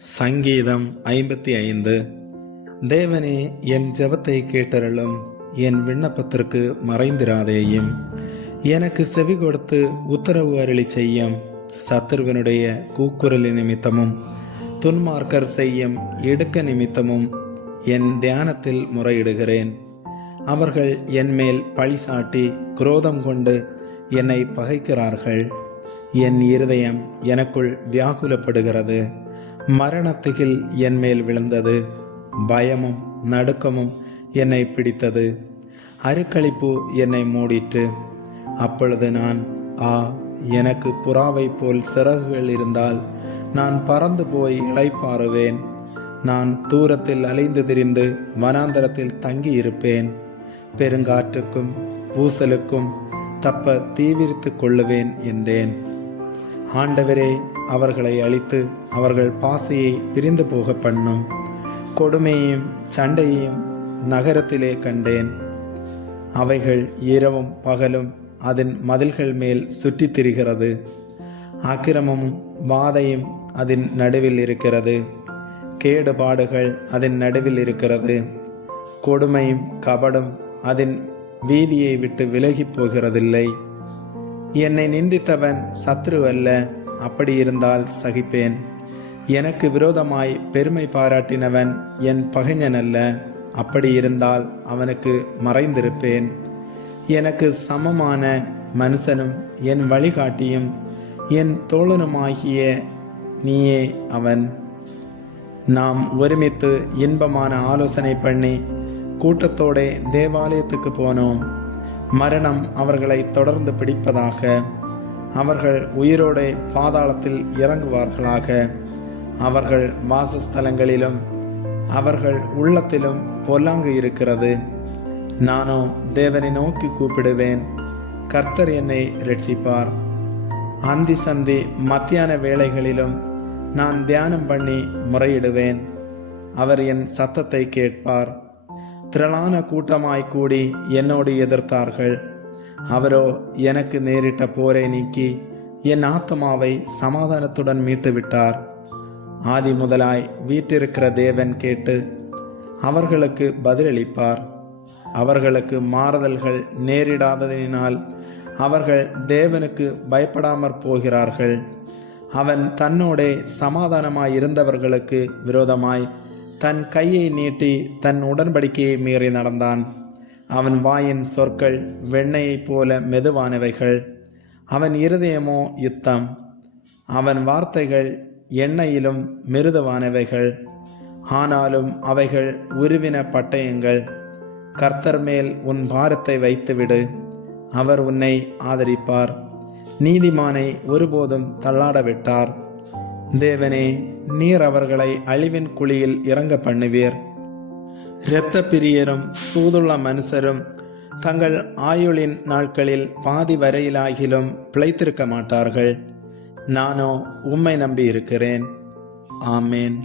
சங்கீதம் 55. தேவனே, என் ஜெபத்தை கேட்டருளும், என் விண்ணப்பத்திற்கு மறைந்திராதேயும். எனக்கு செவி கொடுத்து உத்தரவு அருளி செய்யும். சத்துருவனுடைய கூக்குரல் நிமித்தமும் துன்மார்க்கர் செய்யும் இடுக்க நிமித்தமும் என் தியானத்தில் முறையிடுகிறேன். அவர்கள் என் மேல் பழி சாட்டி குரோதம் கொண்டு என்னை பகைக்கிறார்கள். என் இருதயம் எனக்குள் வியாகுலப்படுகிறது. மரணத்திகில் என் மேல் விழுந்தது. பயமும் நடுக்கமும் என்னை பிடித்தது. அருக்களிப்பு என்னை மூடிற்று. அப்பொழுது நான், எனக்கு புறாவை போல் சிறகுகள் இருந்தால் நான் பறந்து போய் இளைப்பாறுவேன். நான் தூரத்தில் அலைந்து திரிந்து வனாந்தரத்தில் தங்கி இருப்பேன். பெருங்காற்றுக்கும் பூசலுக்கும் தப்ப தீவிரித்து கொள்ளுவேன் என்றேன். ஆண்டவரே, அவர்களை அழித்து அவர்கள் பாசையை பிரிந்து போக பண்ணும். கொடுமையையும் சண்டையையும் நகரத்திலே கண்டேன். அவைகள் இரவும் பகலும் அதன் மதில்கள் மேல் சுற்றித் திரிகிறது. அக்கிரமமும் வாதையும் அதன் நடுவில் இருக்கிறது. கேடுபாடுகள் அதன் நடுவில் இருக்கிறது. கொடுமையும் கபடும் அதன் வீதியை விட்டு விலகி போகிறதில்லை. என்னை நிந்தித்தவன் சத்ரு அல்ல, அப்படி இருந்தால் சகிப்பேன். எனக்கு விரோதமாய் பெருமை பாராட்டினவன் என் பகைஞன் அல்ல, அப்படி இருந்தால் அவனுக்கு மறைந்திருப்பேன். எனக்கு சமமான மனுஷனும் என் வழிகாட்டியும் என் தோழனுமாகிய நீயே அவன். நாம் ஒருமித்து இன்பமான ஆலோசனை பண்ணி கூட்டத்தோட தேவாலயத்துக்கு போனோம். மரணம் அவர்களை தொடர்ந்து பிடிப்பதாக. அவர்கள் உயிரோடு பாதாளத்தில் இறங்குவார்களாக. அவர்கள் வாசஸ்தலங்களிலும் அவர்கள் உள்ளத்திலும் பொல்லாங்கு இருக்கிறது. நானோ தேவனை நோக்கி கூப்பிடுவேன். கர்த்தர் என்னை இரட்சிப்பார். அந்தி சந்தி மத்தியான வேளைகளிலும் நான் தியானம் பண்ணி முறையிடுவேன். அவர் என் சத்தத்தை கேட்பார். திரளான கூட்டமாய் கூடி என்னோடு எதிர்த்தார்கள். அவரோ எனக்கு நேரிட்ட போரை நீக்கி என் ஆத்மாவை சமாதானத்துடன் மீட்டு விட்டார். ஆதி முதலாய் வீற்றிருக்கிற தேவன் கேட்டு அவர்களுக்கு பதிலளிப்பார். அவர்களுக்கு மாறுதல்கள் நேரிடாததினால் அவர்கள் தேவனுக்கு பயப்படாமற் போகிறார்கள். அவன் தன்னோடே சமாதானமாய் இருந்தவர்களுக்கு விரோதமாய் தன் கையை நீட்டி தன் உடன்படிக்கையை மீறி நடந்தான். அவன் வாயின் சொற்கள் வெண்ணெயைப் போல மெதுவானவைகள். அவன் இருதயமோ யுத்தம். அவன் வார்த்தைகள் எண்ணெயிலும் மிருதுவானவைகள். ஆனாலும் அவைகள் உருவின பட்டயங்கள். கர்த்தர் மேல் உன் பாரத்தை வைத்துவிடு, அவர் உன்னை ஆதரிப்பார். நீதிமானை ஒருபோதும் தள்ளாட விட்டார். தேவனே, நீர் அவர்களை அழிவின் குழியில் இறங்க பண்ணுவீர். இரத்த பிரியரும் சூதுள்ள மனுஷரும் தங்கள் ஆயுளின் நாட்களில் பாதி வரையிலாகிலும் பிழைத்திருக்க மாட்டார்கள். நானோ உம்மை நம்பி இருக்கிறேன். ஆமேன்.